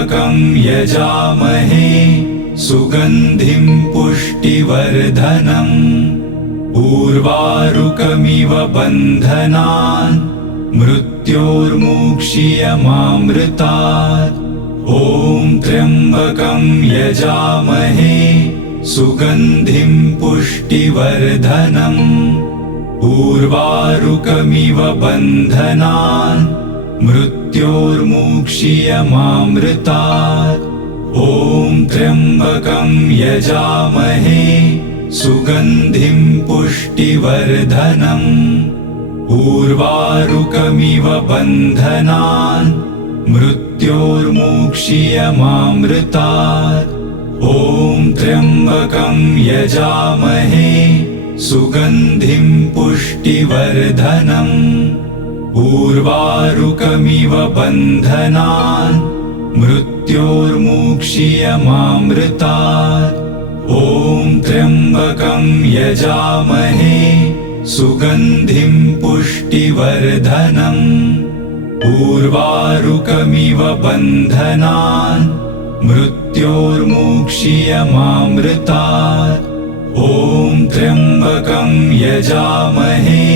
त्र्यम्बकं यजामहे सुगन्धिं पुष्टिवर्धनम् उर्वारुकमिव बन्धनान् मृत्योर्मुक्षीयमामृतात्। ॐ त्र्यम्बकं यजामहे सुगन्धिं पुष्टिवर्धनम् उर्वारुकमिव बन्धनान् मृत्योर्मुक्षीयमामृतात्। ॐ त्र्यम्बकं यजामहे सुगन्धिं पुष्टिवर्धनम् उर्वारुकमिव बन्धनान् मृत्योर्मुक्षीयमामृतात्। ॐ त्र्यम्बकं यजामहे सुगन्धिं पुष्टिवर्धनम् उर्वारुकमिव बन्धनान् मृत्योर्मुक्षीयमामृतात्। ॐ त्र्यम्बकं यजामहे सुगन्धिं पुष्टिवर्धनम् उर्वारुकमिव बन्धनान् मृत्योर्मुक्षीयमामृतात्। ॐ त्र्यम्बकं यजामहे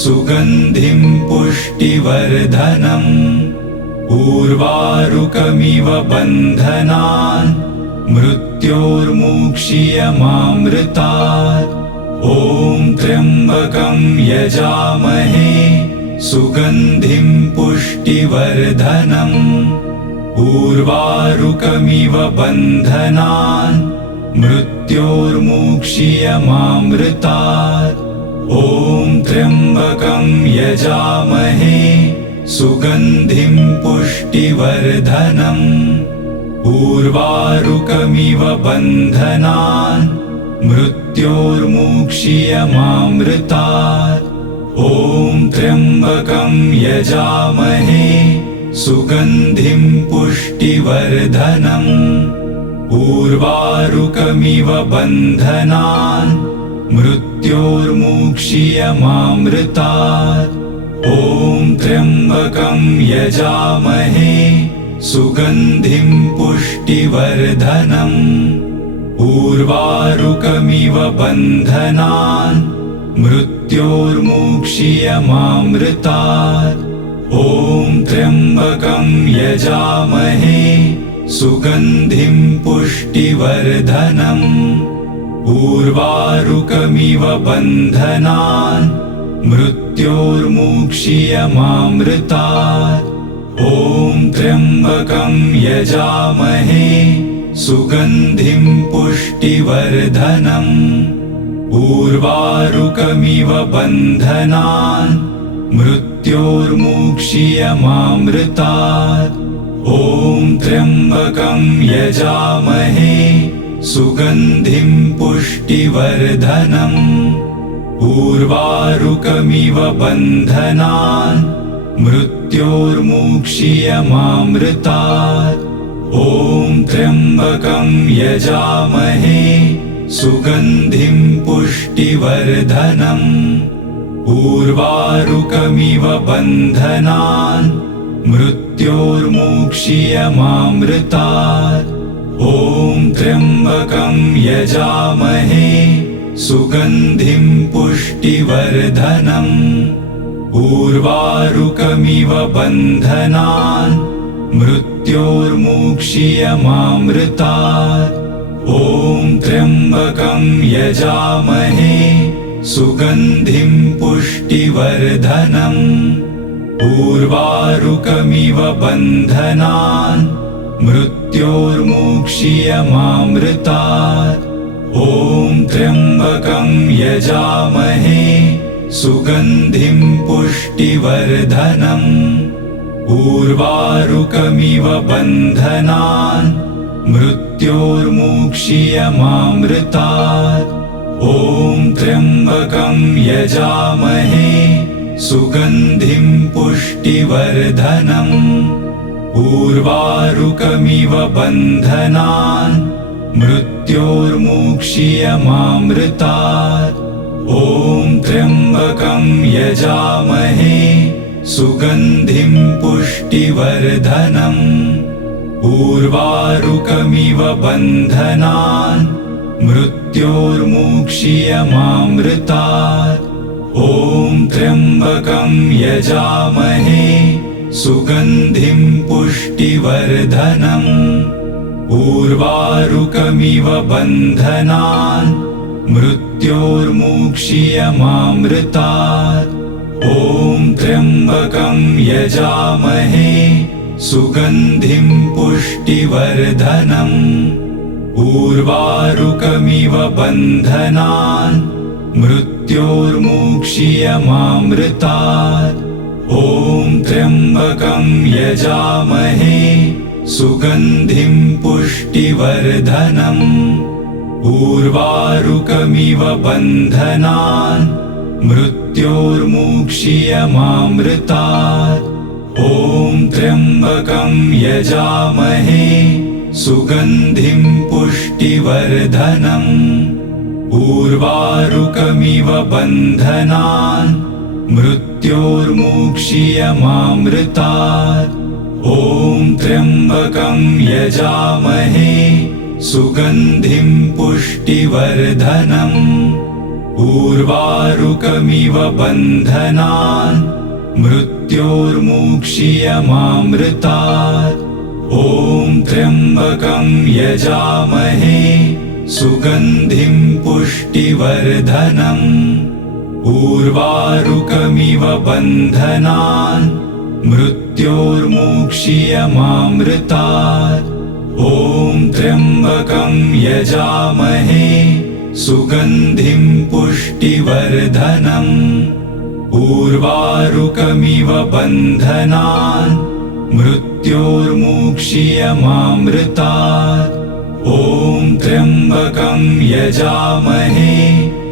सुगन्धिं पुष्टिवर्धनम् उर्वारुकमिव बन्धनान् मृत्योर्मुक्षीयमामृतात्। ॐ त्र्यम्बकं यजामहे सुगन्धिं पुष्टिवर्धनम् उर्वारुकमिव बन्धनान् मृत्योर्मुक्षीयमामृतात्। ॐ त्र्यम्बकं यजामहे सुगन्धिं पुष्टिवर्धनम् उर्वारुकमिव बन्धनान् मृत्योर्मुक्षीयमामृतात्। ॐ त्र्यम्बकं यजामहे सुगन्धिं पुष्टिवर्धनम् उर्वारुकमिव बन्धनान् मृत्योर्मुक्षीयमामृतात्। ॐ त्र्यम्बकं यजामहे सुगन्धिं पुष्टिवर्धनम् उर्वारुकमिव बन्धनान् मृत्योर्मुक्षीयमामृतात्। ॐ त्र्यम्बकं यजामहे सुगन्धिं पुष्टिवर्धनम् उर्वारुकमिव बन्धनान् मृत्योर्मुक्षीयमामृतात्। ॐ त्र्यम्बकं यजामहे सुगन्धिं पुष्टिवर्धनम् उर्वारुकमिव बन्धनान् मृत्योर्मुक्षीयमामृतात्। ॐ त्र्यम्बकं यजामहे सुगन्धिं पुष्टिवर्धनम् उर्वारुकमिव बन्धनान् मृत्योर्मुक्षीयमामृतात्। ॐ त्र्यम्बकं यजामहे सुगन्धिं पुष्टिवर्धनम् उर्वारुकमिव बन्धनान् मृत्योर्मुक्षीयमामृतात्। ॐ त्र्यम्बकं यजामहे सुगन्धिं पुष्टिवर्धनम् उर्वारुकमिव बन्धनान् मृत्योर्मुक्षीयमामृतात्। ॐ त्र्यम्बकं यजामहे सुगन्धिं पुष्टिवर्धनम् उर्वारुकमिव बन्धनान् मृत्योर्मुक्षीयमामृतात्। ॐ त्र्यम्बकं यजामहे सुगन्धिं पुष्टिवर्धनम् उर्वारुकमिव बन्धनान् मृत्योर्मुक्षीयमामृतात्। ॐ त्र्यम्बकं यजामहे सुगन्धिं पुष्टिवर्धनम् उर्वारुकमिव बन्धनान् मृत्योर्मुक्षीयमामृतात्। ॐ त्र्यम्बकं यजामहे सुगन्धिं पुष्टिवर्धनम् उर्वारुकमिव बन्धनान् मृत्योर्मुक्षीयमामृतात्। ॐ त्र्यम्बकं यजामहे सुगन्धिं पुष्टिवर्धनम्। उर्वारुकमिव बन्धनान् मृत्योर्मुक्षीयमामृतात्। ॐ त्र्यम्बकं यजामहे सुगन्धिं पुष्टिवर्धनम्। उर्वारुकमिव बन्धनान् मृत्योर्मुक्षीयमामृतात्। ॐ त्र्यम्बकं यजामहे सुगन्धिं पुष्टिवर्धनम्। उर्वारुकमिव बन्धनान् मृत्योर्मुक्षीयमामृतात्। ॐ त्र्यम्बकं यजामहे सुगन्धिं पुष्टिवर्धनम्। उर्वारुकमिव बन्धनान् मृत्योर्मुक्षीयमामृतात्। ॐ त्र्यम्बकं यजामहे सुगन्धिं पुष्टिवर्धनम्। उर्वारुकमिव बन्धनान् मृत्योर्मुक्षीयमामृतात्। ॐ त्र्यम्बकं यजामहे सुगन्धिं पुष्टिवर्धनम्। उर्वारुकमिव बन्धनान् मृत्योर्मुक्षीयमामृतात्। ॐ त्र्यम्बकं यजामहे सुगन्धिं पुष्टिवर्धनम्। उर्वारुकमिव बन्धनान् मृत्योर्मुक्षीयमामृतात्। ॐ त्र्यम्बकं यजामहे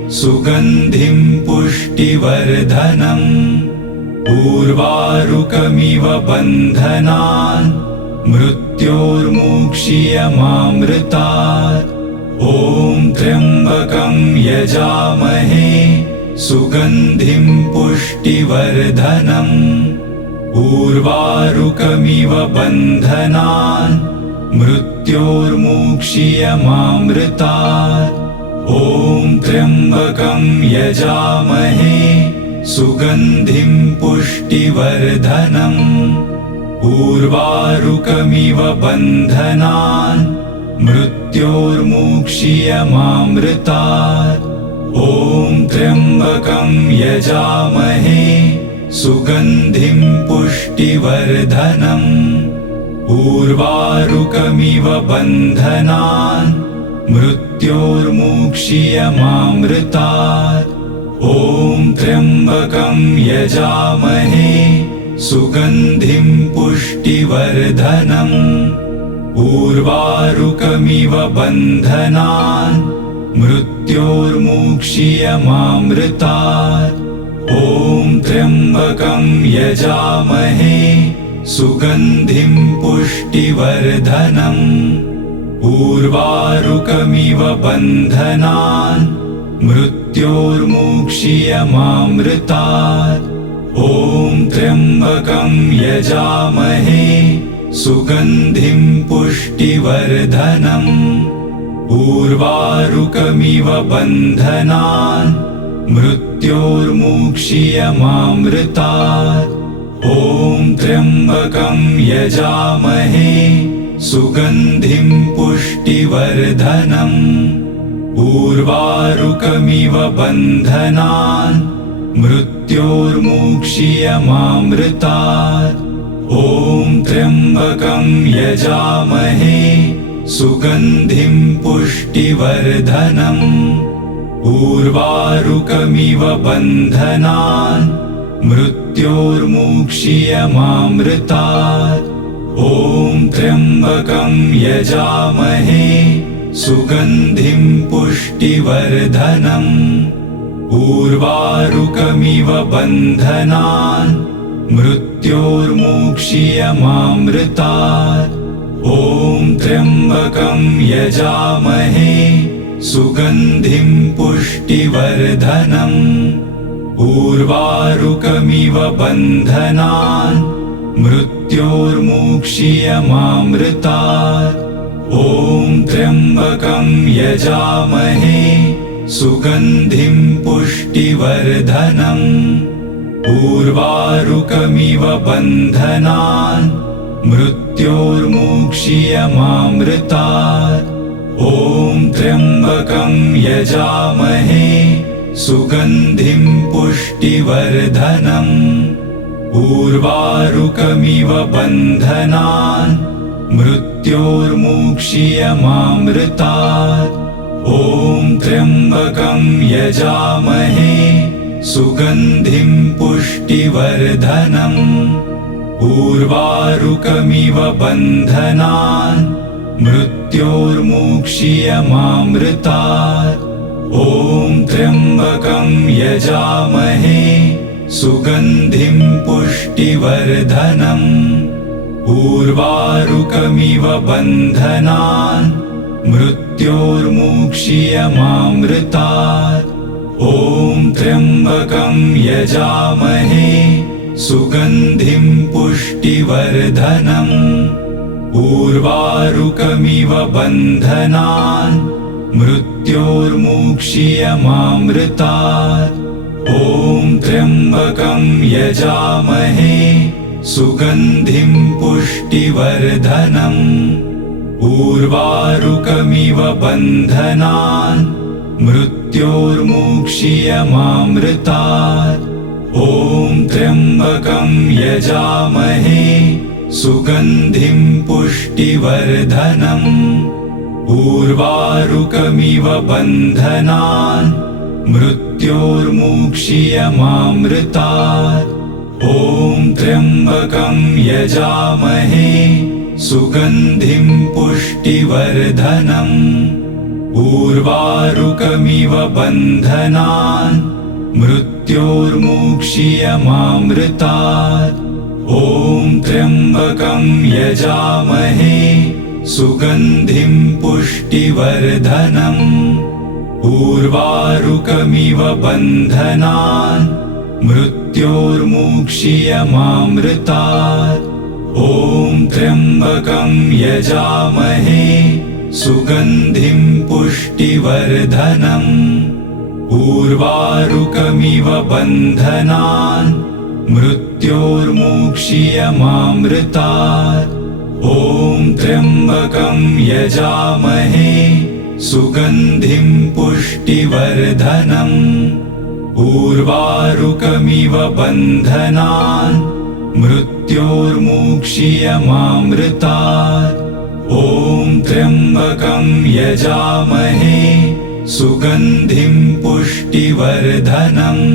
सुगन्धिं पुष्टिवर्धनम्। उर्वारुकमिव बन्धनान् मृत्योर्मुक्षीयमामृतात्। ॐ त्र्यम्बकं यजामहे सुगन्धिं पुष्टिवर्धनम्। उर्वारुकमिव बन्धनान् मृत्योर्मुक्षीयमामृतात्। ॐ त्र्यम्बकं यजामहे सुगन्धिं पुष्टिवर्धनम्। उर्वारुकमिव बन्धनान् मृत्योर्मुक्षीयमामृतात्। ॐ त्र्यम्बकं यजामहे सुगन्धिं पुष्टिवर्धनम्। उर्वारुकमिव बन्धनान् मृत्योर्मुक्षीयमामृतात्। ॐ त्र्यम्बकं यजामहे सुगन्धिं पुष्टिवर्धनम्। उर्वारुकमिव बन्धनान् मृत्योर्मुक्षीयमामृतात्। ॐ त्र्यम्बकं यजामहे सुगन्धिं पुष्टिवर्धनम्। उर्वारुकमिव बन्धनान् मृत्योर्मुक्षीयमामृतात्। ॐ त्र्यम्बकं यजामहे सुगन्धिं पुष्टिवर्धनम्। उर्वारुकमिव बन्धनान् मृत्योर्मुक्षीयमामृतात्। ॐ त्र्यम्बकं यजामहे सुगन्धिं पुष्टिवर्धनम्। उर्वारुकमिव बन्धनान् मृत्योर्मुक्षीयमामृतात्। ॐ त्र्यम्बकं यजामहे सुगन्धिं पुष्टिवर्धनम्। उर्वारुकमिव बन्धनान् मृत्योर्मुक्षीयमामृतात्। ॐ त्र्यम्बकं यजामहे सुगन्धिं पुष्टिवर्धनम्। उर्वारुकमिव बन्धनान् मृत्योर्मुक्षीयमामृतात्। ॐ त्र्यम्बकं यजामहे सुगन्धिं पुष्टिवर्धनम्। उर्वारुकमिव बन्धनान् मृत्योर्मुक्षीयमामृतात्। ॐ त्र्यम्बकं यजामहे सुगन्धिं पुष्टिवर्धनम्। उर्वारुकमिव बन्धनान् मृत्योर्मुक्षीयमामृतात्। ॐ त्र्यम्बकं यजामहे सुगन्धिं पुष्टिवर्धनम्। उर्वारुकमिव बन्धनान् मृत्योर्मुक्षीयमामृतात्। ॐ त्र्यम्बकं यजामहे सुगन्धिं पुष्टिवर्धनम्। उर्वारुकमिव बन्धनान् मृत्योर्मुक्षीयमामृतात्। ॐ त्र्यम्बकं यजामहे सुगन्धिं पुष्टिवर्धनम्। उर्वारुकमिव बन्धनान् मृत्योर्मुक्षीयमामृतात्। ॐ त्र्यम्बकं यजामहे सुगन्धिं पुष्टिवर्धनम्। उर्वारुकमिव बन्धनान् मृत्योर्मुक्षीयमामृतात्। ॐ त्र्यम्बकं यजामहे सुगन्धिं पुष्टिवर्धनम्। उर्वारुकमिव बन्धनान् मृत्योर्मुक्षीयमामृतात्। ॐ त्र्यम्बकं यजामहे सुगन्धिं पुष्टिवर्धनम्। उर्वारुकमिव बन्धनान् मृत्योर्मुक्षीयमामृतात्। ॐ त्र्यम्बकं यजामहे सुगन्धिं पुष्टिवर्धनम्। उर्वारुकमिव बन्धनान् मृत्योर्मुक्षीयमामृतात्। ॐ त्र्यम्बकं यजामहे सुगन्धिं पुष्टिवर्धनम्। उर्वारुकमिव बन्धनान् मृत्योर्मुक्षीयमामृतात्। ॐ त्र्यम्बकं यजामहे सुगन्धिं पुष्टिवर्धनम्। उर्वारुकमिव बन्धनान् मृत्योर्मुक्षीयमामृतात्। ॐ त्र्यम्बकं यजामहे सुगन्धिं पुष्टिवर्धनम्। उर्वारुकमिव बन्धनान् मृत्योर्मुक्षीयमामृतात्। ॐ त्र्यम्बकं यजामहे सुगन्धिं पुष्टिवर्धनम्।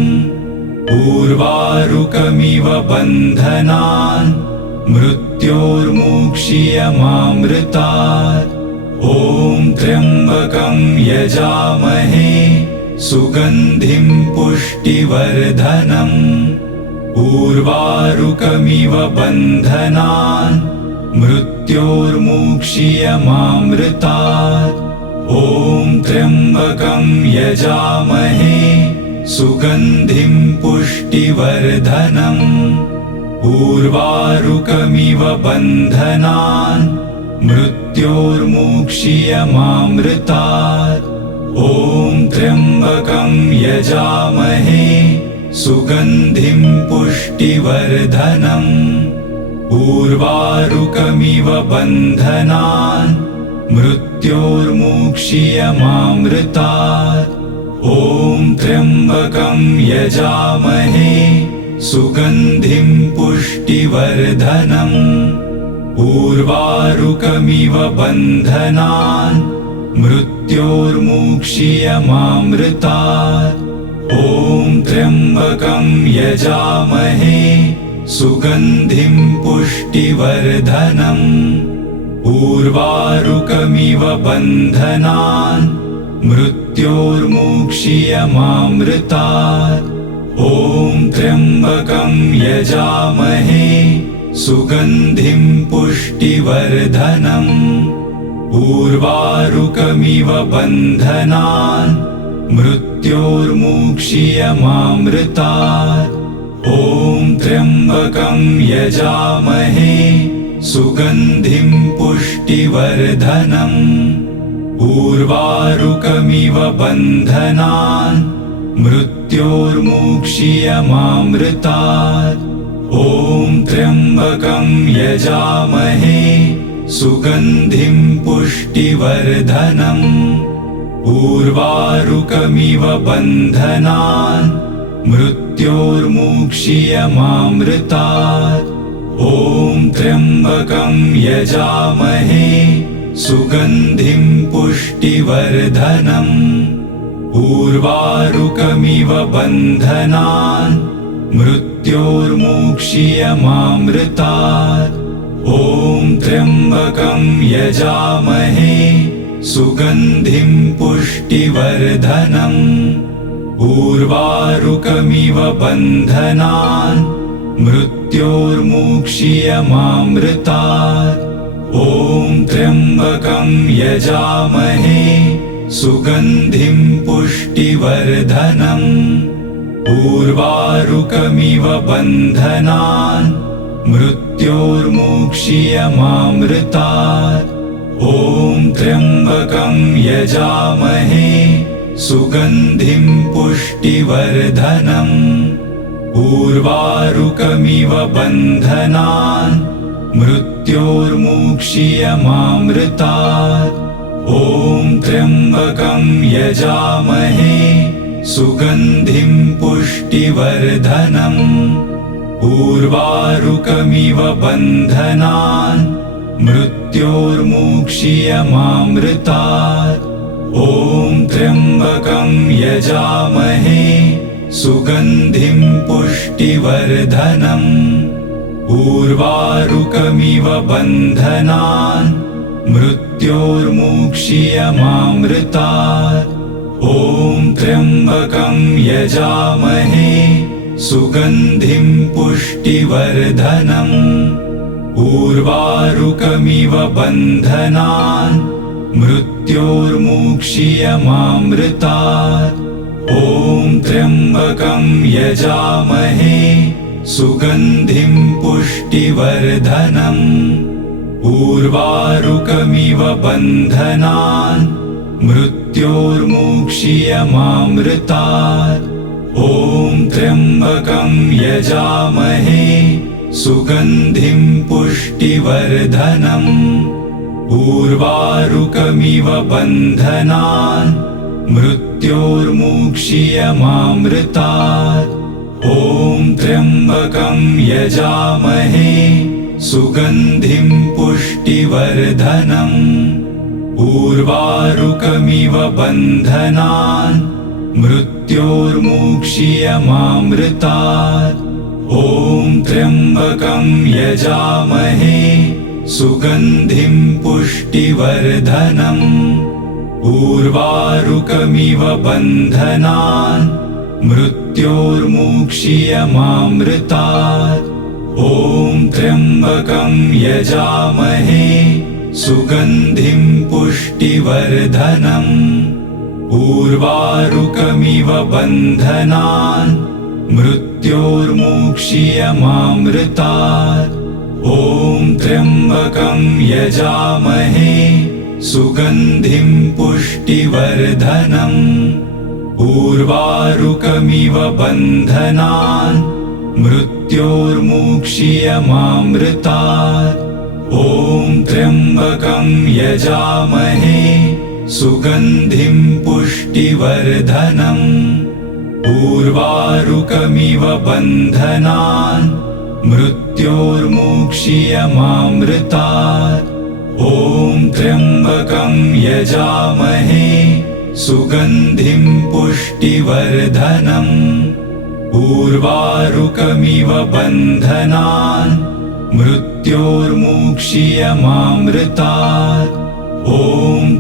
उर्वारुकमिव बन्धनान् मृत्योर्मुक्षीयमामृतात्। ॐ त्र्यम्बकं यजामहे सुगन्धिं पुष्टिवर्धनम्। उर्वारुकमिव बन्धनान् मृत्योर्मुक्षीयमामृतात्। ॐ त्र्यम्बकं यजामहे सुगन्धिं पुष्टिवर्धनम्। उर्वारुकमिव बन्धनान् मृत्योर्मुक्षीयमामृतात्। ॐ त्र्यम्बकं यजामहे सुगन्धिं पुष्टिवर्धनम्। उर्वारुकमिव बन्धनान् मृत्योर्मुक्षीयमामृतात्। ॐ त्र्यम्बकं यजामहे सुगन्धिं पुष्टिवर्धनम्। उर्वारुकमिव बन्धनान् मृत्योर्मुक्षीयमामृतात्। ॐ त्र्यम्बकं यजामहे सुगन्धिं पुष्टिवर्धनम्। उर्वारुकमिव बन्धनान् मृत्योर्मुक्षीयमामृतात्। ॐ त्र्यम्बकं यजामहे सुगन्धिं पुष्टिवर्धनम्। उर्वारुकमिव बन्धनान् मृत्योर्मुक्षीयमामृतात्। ॐ त्र्यम्बकं यजामहे सुगन्धिं पुष्टिवर्धनम् उर्वारुकमिव बन्धनान् मृत्योर्मुक्षीयमामृतात् ॐ त्र्यम्बकं यजामहे सुगन्धिं पुष्टिवर्धनम् उर्वारुकमिव बन्धनान् मृत्योर्मुक्षीयमामृतात् ॐ त्र्यम्बकं यजामहे सुगन्धिं पुष्टिवर्धनम् उर्वारुकमिव बन्धनान् मृत्योर्मुक्षीयमामृतात् ॐ त्र्यम्बकं यजामहे सुगन्धिं पुष्टिवर्धनम् उर्वारुकमिव बन्धनान् मृत्योर्मुक्षीयमामृतात् ॐ त्र्यम्बकं यजामहे सुगन्धिं पुष्टिवर्धनम् उर्वारुकमिव बन्धनान् मृत्योर्मुक्षीयमामृतात् ॐ त्र्यम्बकं यजामहे सुगन्धिं पुष्टिवर्धनम् उर्वारुकमिव बन्धनान् मृत्योर्मुक्षीयमामृतात् ॐ त्र्यम्बकं यजामहे सुगन्धिं पुष्टिवर्धनम् उर्वारुकमिव बन्धनान् मृत्योर्मुक्षीयमामृतात् ॐ त्र्यम्बकं यजामहे सुगन्धिं पुष्टिवर्धनम् उर्वारुकमिव बन्धनान् मृत्योर्मुक्षीयमामृतात् ॐ त्र्यम्बकं यजामहे सुगन्धिं पुष्टिवर्धनम् उर्वारुकमिव बन्धनान् मृत्योर्मुक्षीयमामृतात् ॐ त्र्यम्बकं यजामहे सुगन्धिं पुष्टिवर्धनम् उर्वारुकमिव बन्धनान् मृत्योर्मुक्षीयमामृतात् ॐ त्र्यम्बकं यजामहे सुगन्धिं पुष्टिवर्धनम् उर्वारुकमिव बन्धनान् मृत्योर्मुक्षीयमामृतात् ॐ त्र्यम्बकं यजामहे सुगन्धिं पुष्टिवर्धनम् उर्वारुकमिव बन्धनान् मृत्योर्मुक्षीयमामृतात् ॐ त्र्यम्बकं यजामहे सुगन्धिं पुष्टिवर्धनम् उर्वारुकमिव बन्धनान् मृत्योर्मुक्षीयमामृतात् ॐ त्र्यम्बकं यजामहे सुगन्धिं पुष्टिवर्धनम् उर्वारुकमिव बन्धनान् मृत्योर्मुक्षीयमामृतात् ॐ त्र्यम्बकं यजामहे सुगन्धिं पुष्टिवर्धनम् उर्वारुकमिव बन्धनान् मृत्योर्मुक्षीयमामृतात् ॐ त्र्यम्बकं यजामहे सुगन्धिं पुष्टिवर्धनम् उर्वारुकमिव बन्धनान् मृत्योर्मुक्षीयमामृतात् ॐ त्र्यम्बकं यजामहे सुगन्धिं पुष्टिवर्धनम् उर्वारुकमिव बन्धनान् मृत्योर्मुक्षीयमामृतात् ॐ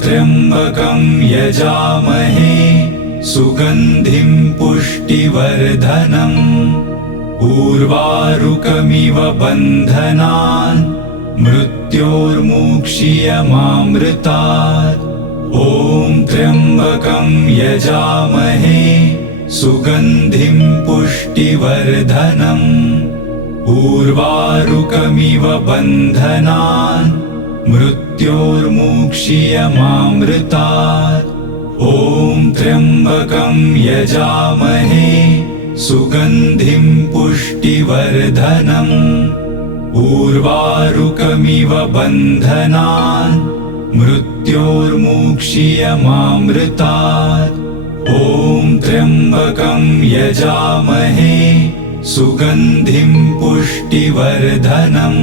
त्र्यम्बकं यजामहे सुगन्धिं पुष्टिवर्धनम् उर्वारुकमिव बन्धनान् मृत्योर्मुक्षीयमामृतात् ॐ त्र्यम्बकं यजामहे सुगन्धिं पुष्टिवर्धनम् उर्वारुकमिव बन्धनान् मृत्योर्मुक्षीयमामृतात् ॐ त्र्यम्बकं यजामहे सुगन्धिं पुष्टिवर्धनम् उर्वारुकमिव बन्धनान् मृत्योर्मुक्षीयमामृतात् ॐ त्र्यम्बकं यजामहे सुगन्धिं पुष्टिवर्धनम्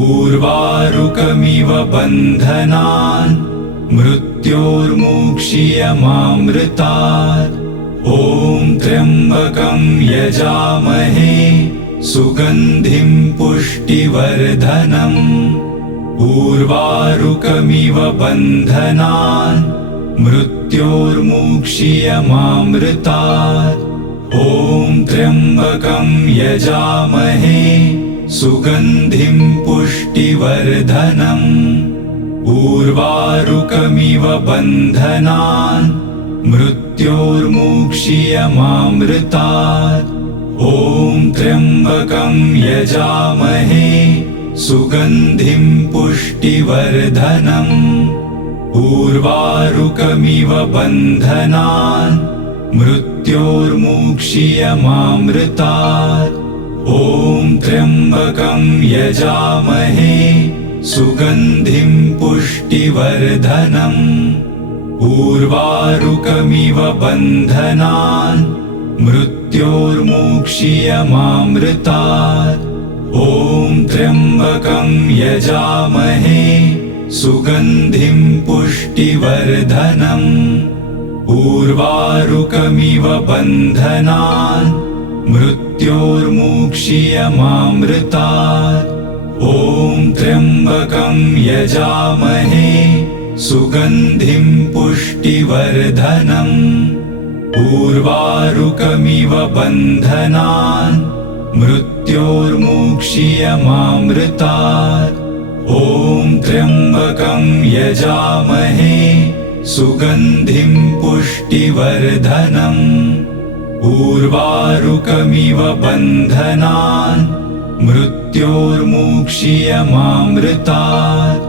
उर्वारुकमिव बन्धनान् मृत्योर्मुक्षीयमामृतात् ॐ त्र्यम्बकं यजामहे सुगन्धिं पुष्टिवर्धनम् उर्वारुकमिव बन्धनान् मृत्योर्मुक्षीयमामृतात् ॐ त्र्यम्बकं यजामहे सुगन्धिं पुष्टिवर्धनम् उर्वारुकमिव बन्धनान् मृत्योर्मुक्षीयमामृतात् ॐ त्र्यम्बकं यजामहे सुगन्धिं पुष्टिवर्धनम् उर्वारुकमिव बन्धनान् मृत्योर्मुक्षीयमामृतात् ॐ त्र्यम्बकं यजामहे सुगन्धिं पुष्टिवर्धनम् उर्वारुकमिव बन्धनान् मृत्योर्मुक्षीयमामृतात् ॐ त्र्यम्बकं यजामहे सुगन्धिं पुष्टिवर्धनम् उर्वारुकमिव बन्धनान् मृत्योर्मुक्षीयमामृतात् ॐ त्र्यम्बकं यजामहे सुगन्धिं पुष्टिवर्धनम् उर्वारुकमिव बन्धनान् मृत्योर्मुक्षीयमामृतात् ॐ त्र्यम्बकं यजामहे सुगन्धिं पुष्टिवर्धनम् उर्वारुकमिव बन्धनान् मृत्योर्मुक्षीयमामृतात्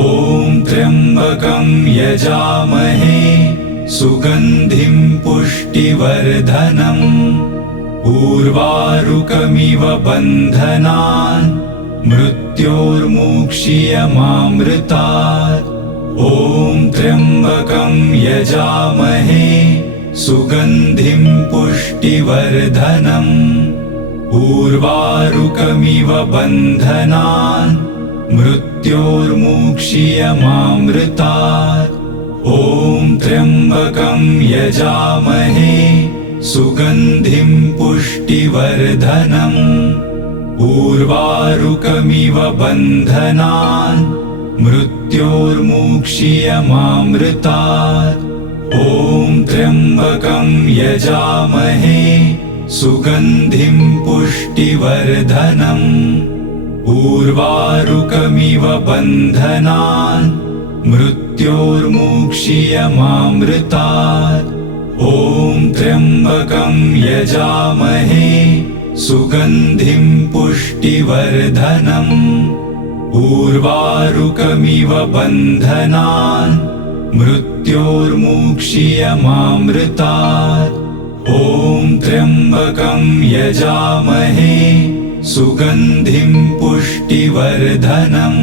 ॐ त्र्यम्बकं यजामहे सुगन्धिं पुष्टिवर्धनम् उर्वारुकमिव बन्धनान् मृत्योर्मुक्षीयमामृतात् ॐ त्र्यम्बकं यजामहे सुगन्धिं पुष्टिवर्धनम् उर्वारुकमिव बन्धनान् मृत्योर्मुक्षीयमामृतात् ॐ त्र्यम्बकं यजामहे सुगन्धिं पुष्टिवर्धनम् उर्वारुकमिव बन्धनान् मृत्योर्मुक्षीयमामृतात् ॐ त्र्यम्बकं यजामहे सुगन्धिं पुष्टिवर्धनम् उर्वारुकमिव बन्धनान् मृत्योर्मुक्षीयमामृतात् ॐ त्र्यम्बकं यजामहे सुगन्धिं पुष्टिवर्धनम् उर्वारुकमिव बन्धनान् मृत्योर्मुक्षीयमामृतात् ॐ त्र्यम्बकं यजामहे सुगन्धिं पुष्टिवर्धनम्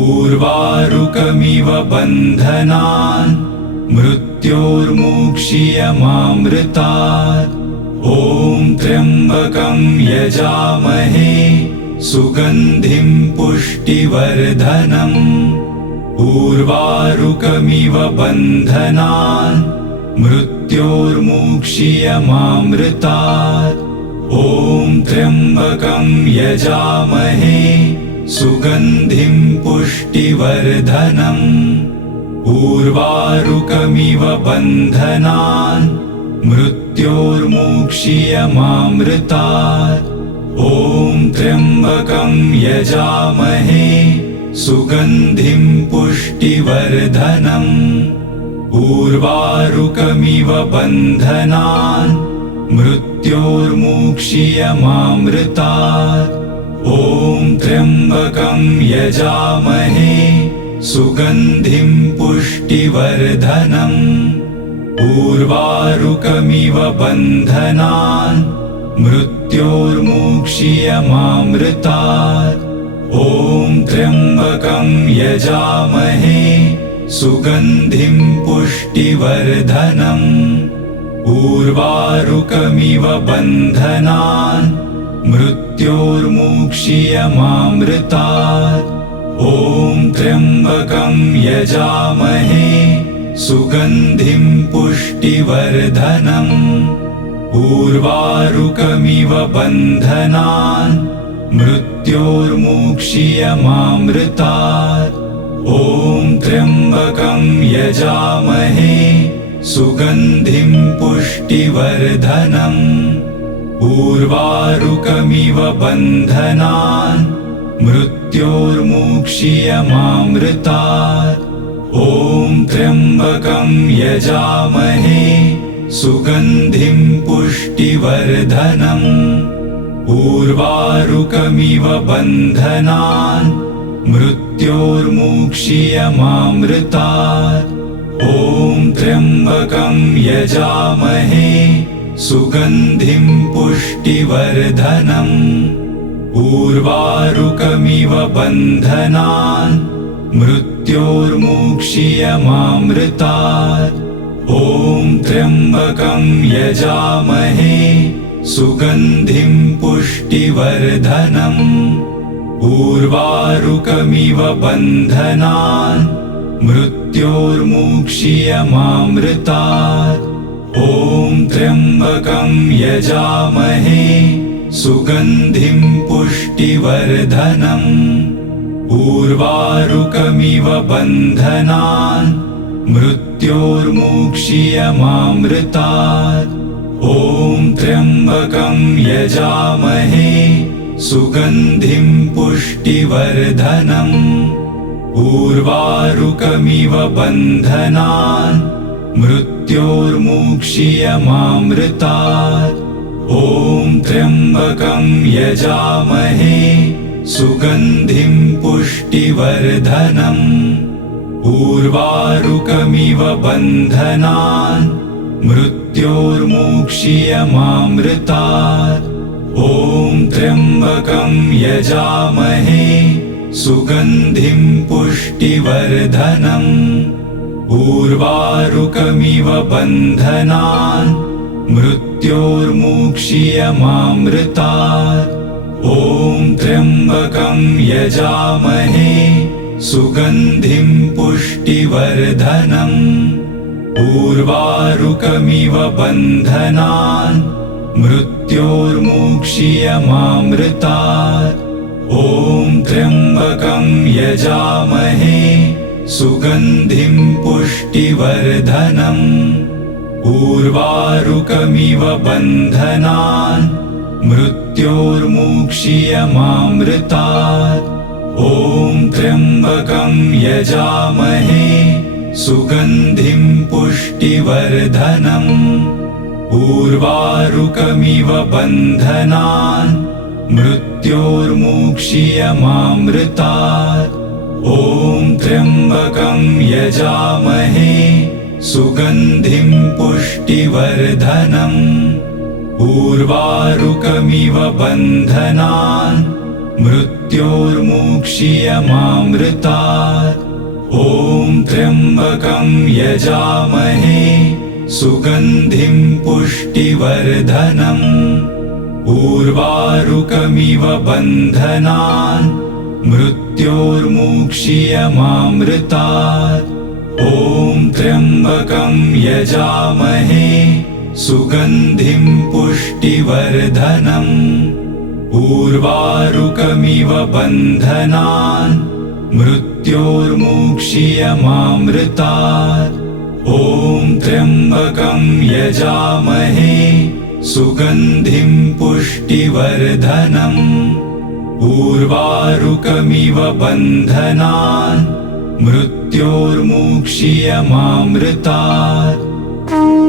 उर्वारुकमिव बन्धनान् मृत्योर्मुक्षीयमामृतात् ॐ त्र्यम्बकं यजामहे सुगन्धिं पुष्टिवर्धनम् उर्वारुकमिव बन्धनान् मृत्योर्मुक्षीयमामृतात् ॐ त्र्यम्बकं यजामहे सुगन्धिं पुष्टिवर्धनम् उर्वारुकमिव बन्धनान् मृत्योर्मुक्षीयमामृतात् ॐ त्र्यम्बकं यजामहे सुगन्धिं पुष्टिवर्धनम् उर्वारुकमिव बन्धनान् मृत्योर्मुक्षीयमामृतात्। ॐ त्र्यम्बकं यजामहे सुगन्धिं पुष्टिवर्धनम्। उर्वारुकमिव बन्धनान् मृत्योर्मुक्षीयमामृतात्। ॐ त्र्यम्बकं यजामहे सुगन्धिं पुष्टिवर्धनम्। उर्वारुकमिव बन्धनान् मृत्योर्मुक्षीयमामृतात्। ॐ त्र्यम्बकं यजामहे सुगन्धिं पुष्टिवर्धनम्। उर्वारुकमिव बन्धनान् मृत्योर्मुक्षीयमामृतात्। ॐ त्र्यम्बकं यजामहे सुगन्धिं पुष्टिवर्धनम्। उर्वारुकमिव बन्धनान् मृत्योर्मुक्षीयमामृतात्। ॐ त्र्यम्बकं यजामहे सुगन्धिं पुष्टिवर्धनम्। उर्वारुकमिव बन्धनान् मृत्योर्मुक्षीयमामृतात्। ॐ त्र्यम्बकं यजामहे सुगन्धिं पुष्टिवर्धनम्। उर्वारुकमिव बन्धनान् मृत्योर्मुक्षीयमामृतात्। ॐ त्र्यम्बकं यजामहे सुगन्धिं पुष्टिवर्धनम्। उर्वारुकमिव बन्धनान् मृत्योर्मुक्षीयमामृतात्। ॐ त्र्यम्बकं यजामहे सुगन्धिं पुष्टिवर्धनम्। उर्वारुकमिव बन्धनान् मृत्योर्मुक्षीयमामृतात्। ॐ त्र्यम्बकं यजामहे सुगन्धिं पुष्टिवर्धनम्। उर्वारुकमिव बन्धनान् मृत्योर्मुक्षीयमामृतात्। ॐ त्र्यम्बकं यजामहे सुगन्धिं पुष्टिवर्धनम्। उर्वारुकमिव बन्धनान् मृत्योर्मुक्षीयमामृतात्। ॐ त्र्यम्बकं यजामहे सुगन्धिं पुष्टिवर्धनम्। उर्वारुकमिव बन्धनान् मृत्योर्मुक्षीयमामृतात्। ॐ त्र्यम्बकं यजामहे सुगन्धिं पुष्टिवर्धनम्। उर्वारुकमिव बन्धनान् मृत्योर्मुक्षीयमामृतात्। ॐ त्र्यम्बकं यजामहे सुगन्धिं पुष्टिवर्धनम्। उर्वारुकमिव बन्धनान् मृत्योर्मुक्षीयमामृतात्। ॐ त्र्यम्बकं यजामहे सुगन्धिं पुष्टिवर्धनम्। उर्वारुकमिव बन्धनान् मृत्योर्मुक्षीयमामृतात्। ॐ त्र्यम्बकं यजामहे सुगन्धिं पुष्टिवर्धनम्। उर्वारुकमिव बन्धनान् मृत्योर्मुक्षीयमामृतात्। ॐ त्र्यम्बकं यजामहे सुगन्धिं पुष्टिवर्धनम्। उर्वारुकमिव बन्धनान् मृत्योर्मुक्षीयमामृतात्। ॐ त्र्यम्बकं यजामहे सुगन्धिं पुष्टिवर्धनम्। उर्वारुकमिव बन्धनान् मृत्योर्मुक्षीयमामृतात्। ॐ त्र्यम्बकं यजामहे सुगन्धिं पुष्टिवर्धनम्। उर्वारुकमिव बन्धनान् मृत्योर्मुक्षीयमामृतात्। मृत्योर्मुक्षीयमामृतात्।